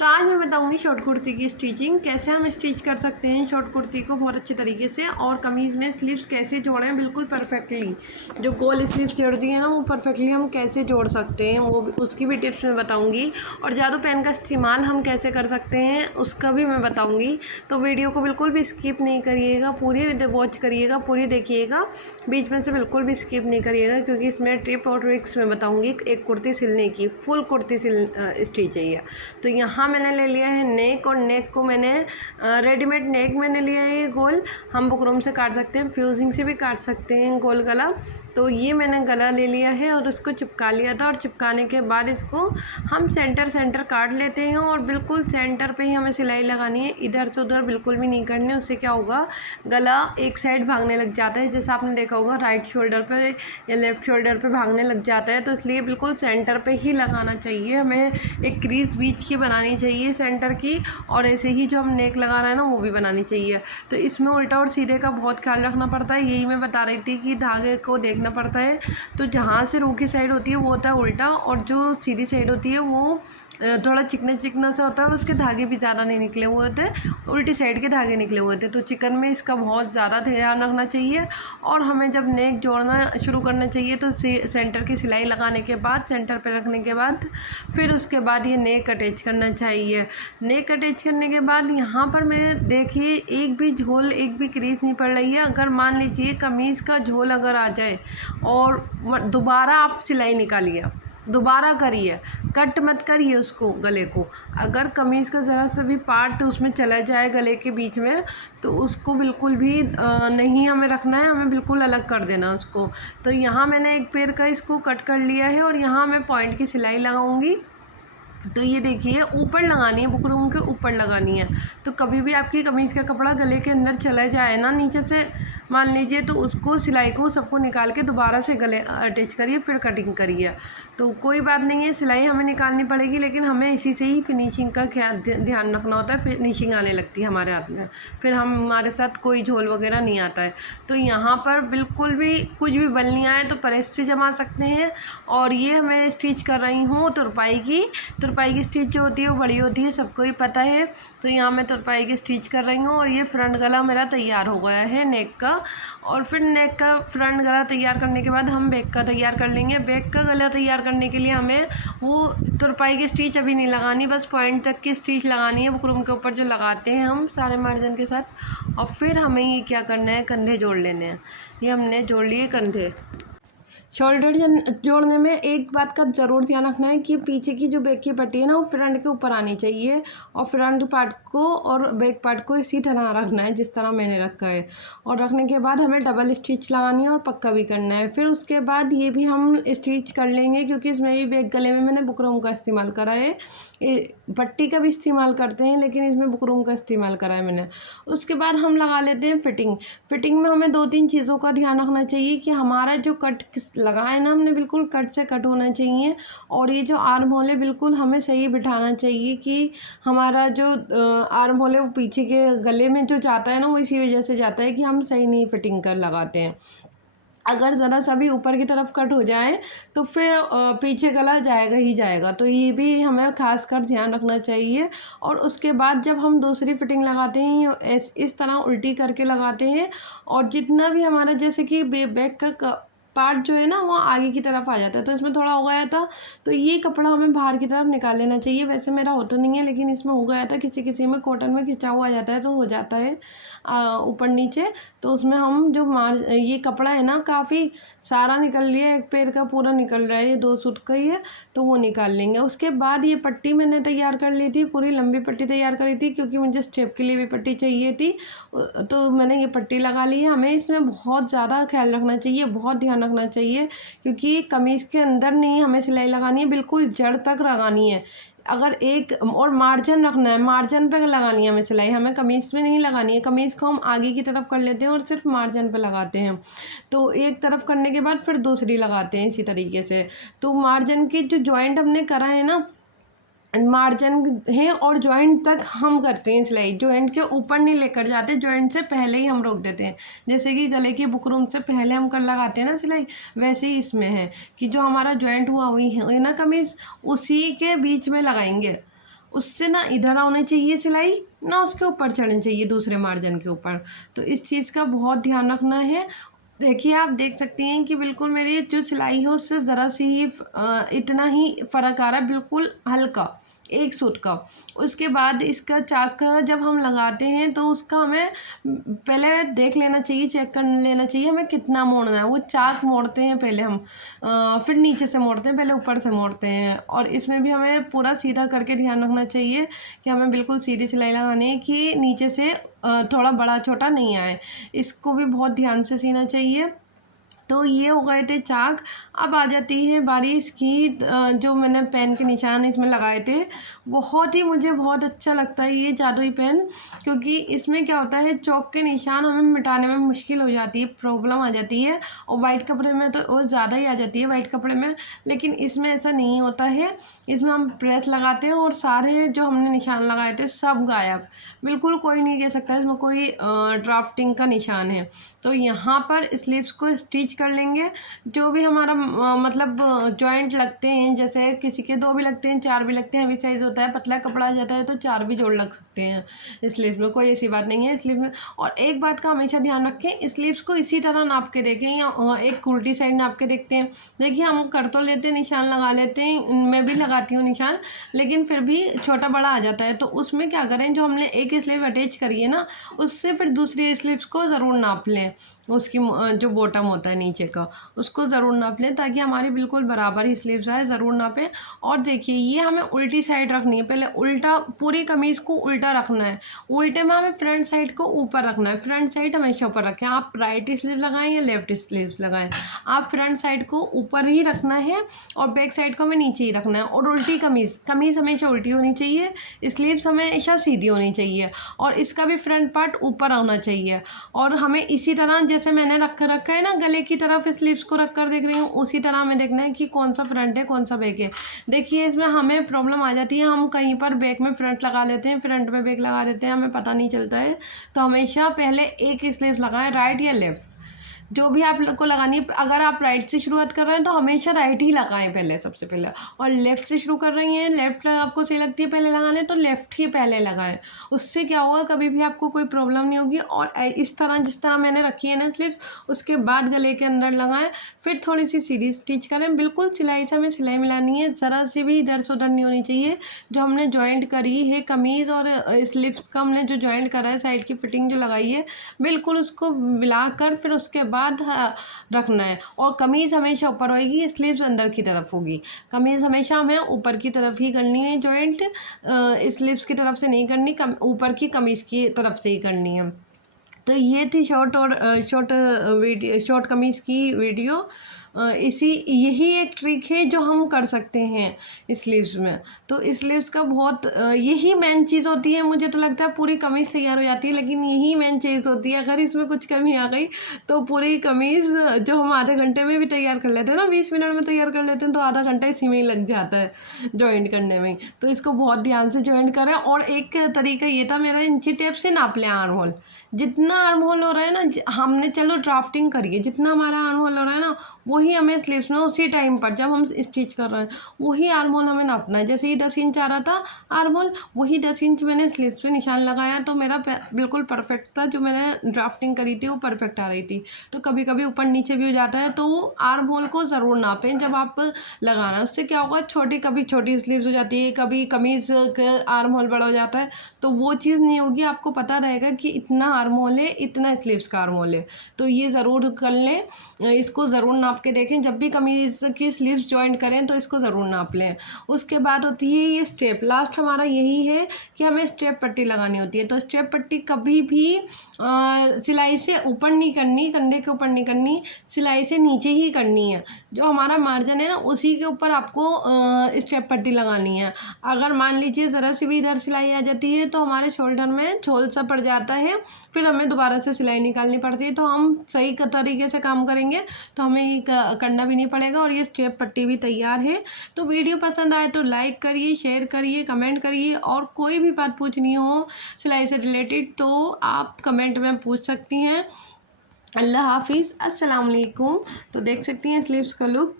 तो आज मैं बताऊंगी शॉर्ट कुर्ती की स्टिचिंग कैसे हम स्टिच कर सकते हैं शॉर्ट कुर्ती को बहुत अच्छे तरीके से, और कमीज़ में स्लीव्स कैसे जोड़ें बिल्कुल परफेक्टली। जो गोल स्लीव्स जोड़ती है ना वो परफेक्टली हम कैसे जोड़ सकते हैं वो उसकी भी टिप्स मैं बताऊंगी। और जादू पेन का इस्तेमाल हम कैसे कर सकते हैं उसका भी मैं बताऊँगी। तो वीडियो को बिल्कुल भी स्किप नहीं करिएगा, पूरी वॉच करिएगा, पूरी देखिएगा, बीच में से बिल्कुल भी स्किप नहीं करिएगा, क्योंकि इसमें टिप और ट्रिक्स मैं बताऊँगी एक कुर्ती सिलने की, फुल कुर्ती स्टिच चाहिए। तो यहाँ मैंने ले लिया है नेक, और नेक को मैंने रेडीमेड नेक मैंने लिया है। ये गोल हम बुकरम से काट सकते हैं, फ्यूजिंग से भी काट सकते हैं गोल गला। तो ये मैंने गला ले लिया है और उसको चिपका लिया था, और चिपकाने के बाद इसको हम सेंटर काट लेते हैं, और बिल्कुल सेंटर पे ही हमें सिलाई लगानी है, इधर से उधर बिल्कुल भी नहीं करनी। उससे क्या होगा, गला एक साइड भागने लग जाता है, जैसा आपने देखा होगा राइट शोल्डर पे या लेफ़्ट शोल्डर पे भागने लग जाता है। तो इसलिए बिल्कुल सेंटर पे ही लगाना चाहिए हमें, एक क्रीज बीच की बनानी चाहिए सेंटर की, और ऐसे ही जो हम नेक लगा रहे हैं ना वो भी बनानी चाहिए। तो इसमें उल्टा और सीधे का बहुत ख्याल रखना पड़ता है, यही मैं बता रही थी कि धागे को देखना पड़ता है। तो जहाँ से रू की साइड होती है वो होता है उल्टा, और जो सीधी साइड होती है वो थोड़ा चिकना चिकना सा होता है, और उसके धागे भी ज़्यादा नहीं निकले हुए होते, उल्टी साइड के धागे निकले हुए थे। तो चिकन में इसका बहुत ज़्यादा ध्यान रखना चाहिए। और हमें जब नेक जोड़ना शुरू करना चाहिए तो सेंटर की सिलाई लगाने के बाद, सेंटर पे रखने के बाद, फिर उसके बाद ये नेक अटैच करना चाहिए। नेक अटैच करने के बाद यहाँ पर मैं देखिए एक भी झोल, एक भी क्रीज नहीं पड़ रही है। अगर मान लीजिए कमीज़ का झोल अगर आ जाए और दोबारा आप सिलाई निकालिए, दोबारा करिए, कट मत करिए उसको गले को। अगर कमीज़ का ज़रा सा भी पार्ट उसमें चला जाए गले के बीच में, तो उसको बिल्कुल भी नहीं हमें रखना है, हमें बिल्कुल अलग कर देना उसको। तो यहाँ मैंने एक पैर का इसको कट कर लिया है, और यहाँ मैं पॉइंट की सिलाई लगाऊंगी। तो ये देखिए ऊपर लगानी है, बुकरम के ऊपर लगानी है। तो कभी भी आपकी कमीज़ का कपड़ा गले के अंदर चला जाए ना नीचे से, मान लीजिए, तो उसको सिलाई को सबको निकाल के दोबारा से गले अटैच करिए, फिर कटिंग करिए। तो कोई बात नहीं है, सिलाई हमें निकालनी पड़ेगी, लेकिन हमें इसी से ही फिनिशिंग का ध्यान रखना होता है। फिनिशिंग आने लगती है हमारे हाथ में, फिर हमारे साथ कोई झोल वगैरह नहीं आता है। तो यहाँ पर बिल्कुल भी कुछ भी बल नहीं आए तो प्रेस से जमा सकते हैं। और ये मैं स्टिच कर रही हूँ तुरपाई की स्टिच जो होती है वो बड़ी होती है, सबको ही पता है। तो यहाँ मैं तुरपाई की स्टिच कर रही हूँ, और ये फ्रंट गला मेरा तैयार हो गया है नेक का। और फिर नेक का फ्रंट गला तैयार करने के बाद हम बैक का तैयार कर लेंगे। बैक का गला तैयार करने के लिए हमें वो तुरपाई की स्टिच अभी नहीं लगानी, बस पॉइंट तक की स्टिच लगानी है बुकरम के ऊपर जो लगाते हैं हम सारे मार्जिन के साथ। और फिर हमें ये क्या करना है, कंधे जोड़ लेने हैं। ये हमने जोड़ लिए कंधे। शोल्डर जोड़ने में एक बात का ज़रूर ध्यान रखना है कि पीछे की जो बैक की पट्टी है ना वो फ्रंट के ऊपर आनी चाहिए, और फ्रंट पार्ट को और बैक पार्ट को इसी तरह रखना है जिस तरह मैंने रखा है। और रखने के बाद हमें डबल स्टिच लगानी है और पक्का भी करना है। फिर उसके बाद ये भी हम स्टिच कर लेंगे, क्योंकि इसमें भी बैक गले में मैंने बुकरम का इस्तेमाल करा है। पट्टी का भी इस्तेमाल करते हैं, लेकिन इसमें बुकरम का इस्तेमाल करा है मैंने। उसके बाद हम लगा लेते हैं फिटिंग में हमें 2-3 चीज़ों का ध्यान रखना चाहिए कि हमारा जो कट लगा है ना, हमने बिल्कुल कट से कट होना चाहिए। और ये जो आर्म होल है बिल्कुल हमें सही बिठाना चाहिए, कि हमारा जो आर्म होल है वो पीछे के गले में जो जाता है ना वो इसी वजह से जाता है कि हम सही नहीं फिटिंग कर लगाते हैं। अगर ज़रा सा भी ऊपर की तरफ कट हो जाए तो फिर पीछे गला जाएगा ही जाएगा। तो ये भी हमें खास कर ध्यान रखना चाहिए। और उसके बाद जब हम दूसरी फिटिंग लगाते हैं इस तरह उल्टी करके लगाते हैं, और जितना भी हमारा जैसे कि बैक का पार्ट जो है ना वो आगे की तरफ आ जाता है, तो इसमें थोड़ा हो गया था, तो ये कपड़ा हमें बाहर की तरफ निकाल लेना चाहिए। वैसे मेरा होता नहीं है, लेकिन इसमें हो गया था, किसी किसी में कॉटन में खिंचा हुआ जाता है तो हो जाता है ऊपर नीचे। तो उसमें हम जो ये कपड़ा है ना काफ़ी सारा निकल लिया, एक पैर का पूरा निकल रहा है, ये 2 सूट का ही है, तो वो निकाल लेंगे। उसके बाद ये पट्टी मैंने तैयार कर ली थी, पूरी लंबी पट्टी तैयार करी थी, क्योंकि मुझे स्टेप के लिए भी पट्टी चाहिए थी। तो मैंने ये पट्टी लगा ली है। हमें इसमें बहुत ज़्यादा ख्याल रखना चाहिए, बहुत ध्यान रखना चाहिए, क्योंकि कमीज़ के अंदर नहीं हमें सिलाई लगानी है, बिल्कुल जड़ तक लगानी है। अगर एक और मार्जिन रखना है, मार्जिन पे लगानी है हमें सिलाई, हमें कमीज़ में नहीं लगानी है। कमीज़ को हम आगे की तरफ कर लेते हैं और सिर्फ मार्जिन पे लगाते हैं। तो एक तरफ करने के बाद फिर दूसरी लगाते हैं इसी तरीके से। तो मार्जिन की जो जॉइंट हमने करा है ना, मार्जिन है और जॉइंट तक हम करते हैं सिलाई, जॉइंट के ऊपर नहीं लेकर जाते, जॉइंट से पहले ही हम रोक देते हैं। जैसे कि गले की बुकरम से पहले हम कर लगाते हैं ना सिलाई, वैसे ही इसमें है कि जो हमारा जॉइंट हुआ हुई है ना कमीज़, उसी के बीच में लगाएंगे। उससे ना इधर आना चाहिए सिलाई, ना उसके ऊपर चढ़नी चाहिए दूसरे मार्जिन के ऊपर। तो इस चीज़ का बहुत ध्यान रखना है। देखिए आप देख सकती हैं कि बिल्कुल मेरी जो सिलाई है उससे ज़रा सी ही इतना ही फ़र्क आ रहा है, बिल्कुल हल्का एक सूत का। उसके बाद इसका चाक जब हम लगाते हैं तो उसका हमें पहले देख लेना चाहिए, चेक कर लेना चाहिए हमें कितना मोड़ना है। वो चाक मोड़ते हैं पहले हम, फिर नीचे से मोड़ते हैं, पहले ऊपर से मोड़ते हैं। और इसमें भी हमें पूरा सीधा करके ध्यान रखना चाहिए कि हमें बिल्कुल सीधी सिलाई लगानी है कि नीचे से थोड़ा बड़ा छोटा नहीं आए। इसको भी बहुत ध्यान से सीना चाहिए। तो ये हो गए थे चाक। अब आ जाती है बारी इसकी, जो मैंने पेन के निशान इसमें लगाए थे। बहुत ही मुझे बहुत अच्छा लगता है ये जादुई पेन, क्योंकि इसमें क्या होता है चौक के निशान हमें मिटाने में मुश्किल हो जाती है, प्रॉब्लम आ जाती है। और वाइट कपड़े में तो वो ज़्यादा ही आ जाती है वाइट कपड़े में, लेकिन इसमें ऐसा नहीं होता है। इसमें हम प्रेस लगाते हैं और सारे जो हमने निशान लगाए थे सब गायब, बिल्कुल कोई नहीं कह सकता इसमें कोई ड्राफ्टिंग का निशान है। तो यहाँ पर स्लीव्स को स्टिच कर लेंगे। जो भी हमारा मतलब जॉइंट लगते हैं, जैसे किसी के 2 भी लगते हैं, 4 भी लगते हैं, हेवी साइज़ होता है, पतला कपड़ा आ जाता है तो 4 भी जोड़ लग सकते हैं स्लीव्स में, कोई ऐसी बात नहीं है स्लीव में। और एक बात का हमेशा ध्यान रखें, स्लीव्स को इसी तरह नाप के देखें या एक उल्टी साइड नाप के देखते हैं। देखिए हम कर तो लेते हैं, निशान लगा लेते हैं, मैं भी लगाती हूँ निशान, लेकिन फिर भी छोटा बड़ा आ जाता है। तो उसमें क्या करें, जो हमने एक स्लीव अटैच करी है ना, उससे फिर दूसरी स्लीव्स को ज़रूर नाप लें। उसकी जो बॉटम होता है नीचे का, उसको ज़रूर नाप लें ताकि हमारी बिल्कुल बराबर ही स्लीव्स आए, ज़रूर नापें। और देखिए ये हमें उल्टी साइड रखनी है, पहले उल्टा पूरी कमीज़ को उल्टा रखना है। उल्टे में हमें फ्रंट साइड को ऊपर रखना है, फ्रंट साइड हमेशा ऊपर रखें। आप राइट स्लीव लगाएं या लेफ्ट स्लीव लगाएं, आप फ्रंट साइड को ऊपर ही रखना है और बैक साइड को हमें नीचे ही रखना है। और उल्टी कमीज़ हमेशा उल्टी होनी चाहिए, स्लीव्स हमेशा सीधी होनी चाहिए और इसका भी फ्रंट पार्ट ऊपर होना चाहिए। और हमें इसी तरह जैसे मैंने रखा है ना, गले की तरफ स्लीव्स को रख कर देख रही हूँ, उसी तरह हमें देखना है कि कौन सा फ्रंट है कौन सा बैक है। देखिए इसमें हमें प्रॉब्लम आ जाती है, हम कहीं पर बैक में फ्रंट लगा लेते हैं, फ्रंट में बैक लगा देते हैं, हमें पता नहीं चलता है। तो हमेशा पहले एक स्लीव लगाएं, राइट या लेफ्ट, जो भी आप को लगानी है। अगर आप राइट से शुरुआत कर रहे हैं तो हमेशा राइट ही लगाएं पहले, सबसे पहले। और लेफ़्ट से शुरू कर रही हैं, लेफ़्ट आपको सही लगती है पहले लगाने, तो लेफ़्ट ही पहले लगाएं। उससे क्या होगा, कभी भी आपको कोई प्रॉब्लम नहीं होगी। और इस तरह जिस तरह मैंने रखी है ना स्लीव्स, उसके बाद गले के अंदर लगाएं, फिर थोड़ी सी सीधी स्टिच करें। बिल्कुल सिलाई से हमें सिलाई मिलानी है, ज़रा सी भी इधर से उधर नहीं होनी चाहिए। जो हमने जॉइंट करी है कमीज़ और स्लीव्स का, हमने जो जॉइंट करा है, साइड की फिटिंग जो लगाई है, बिल्कुल उसको मिलाकर फिर उसके बाद रखना है। और कमीज़ हमेशा ऊपर होएगी, स्लीव्स अंदर की तरफ होगी। कमीज़ हमेशा हमें वीपर की तरफ ही करनी है जॉइंट, स्लीव्स की तरफ से नहीं करनी, ऊपर की कमीज़ की तरफ से ही करनी है। तो ये थी शॉर्ट कमीज़ की वीडियो। यही एक ट्रिक है जो हम कर सकते हैं स्लीव्स में। तो स्लीव्स का बहुत यही मेन चीज़ होती है। मुझे तो लगता है पूरी कमीज़ तैयार हो जाती है, लेकिन यही मेन चीज़ होती है। अगर इसमें कुछ कमी आ गई तो पूरी कमीज़ जो हम आधे घंटे में भी तैयार कर लेते हैं ना, 20 मिनट में तैयार कर लेते हैं, तो आधा घंटा इसी में ही लग जाता है जॉइंट करने में। तो इसको बहुत ध्यान से जॉइंट करें। और एक तरीका ये था मेरा, इंची टेप से नाप लें आर्म होल। जितना आर्म होल हो रहा है ना, हमने चलो ड्राफ्टिंग करी है, जितना हमारा आर्म होल हो रहा है ना, वही हमें स्लीव्स में उसी टाइम पर जब हम स्टिच कर रहे हैं वही आर्म होल हमें नापना है। जैसे ही 10 इंच आ रहा था आर्म होल, वही 10 इंच मैंने स्लीव्स पे निशान लगाया, तो मेरा बिल्कुल परफेक्ट था। जो मैंने ड्राफ्टिंग करी थी वो परफेक्ट आ रही थी। तो कभी कभी ऊपर नीचे भी हो जाता है, तो आर्म होल को ज़रूर नापें जब आप लगाना। उससे क्या होगा, कभी छोटी स्लीव्स हो जाती है, कभी कमीज़ का आर्म होल बड़ा हो जाता है, तो वो चीज़ नहीं होगी। आपको पता रहेगा कि इतना आर्म होल है, इतना स्लीव्स का आर्म होल है। तो ये ज़रूर कर लें, इसको ज़रूर नाप के देखें। जब भी कमीज़ की स्लीव्स जॉइंट करें तो इसको ज़रूर नाप लें। उसके बाद होती है ये स्टेप। लास्ट हमारा यही है कि हमें स्टेप पट्टी लगानी होती है। तो स्टेप पट्टी कभी भी सिलाई से ऊपर नहीं करनी, कंधे के ऊपर नहीं करनी, सिलाई से नीचे ही करनी है। जो हमारा मार्जिन है ना, उसी के ऊपर आपको स्टेप पट्टी लगानी है। अगर मान लीजिए ज़रा सी भी इधर सिलाई आ जाती है तो हमारे शोल्डर में झोल सा पड़ जाता है, फिर हमें दोबारा से सिलाई निकालनी पड़ती है। तो हम सही तरीके से काम करेंगे तो हमें ये करना भी नहीं पड़ेगा। और ये स्टेप पट्टी भी तैयार है। तो वीडियो पसंद आए तो लाइक करिए, शेयर करिए, कमेंट करिए। और कोई भी बात पूछनी हो सिलाई से रिलेटेड तो आप कमेंट में पूछ सकती हैं। अल्लाह हाफिज़, अस्सलाम वालेकुम। तो देख सकती हैं स्लीव्स का लुक।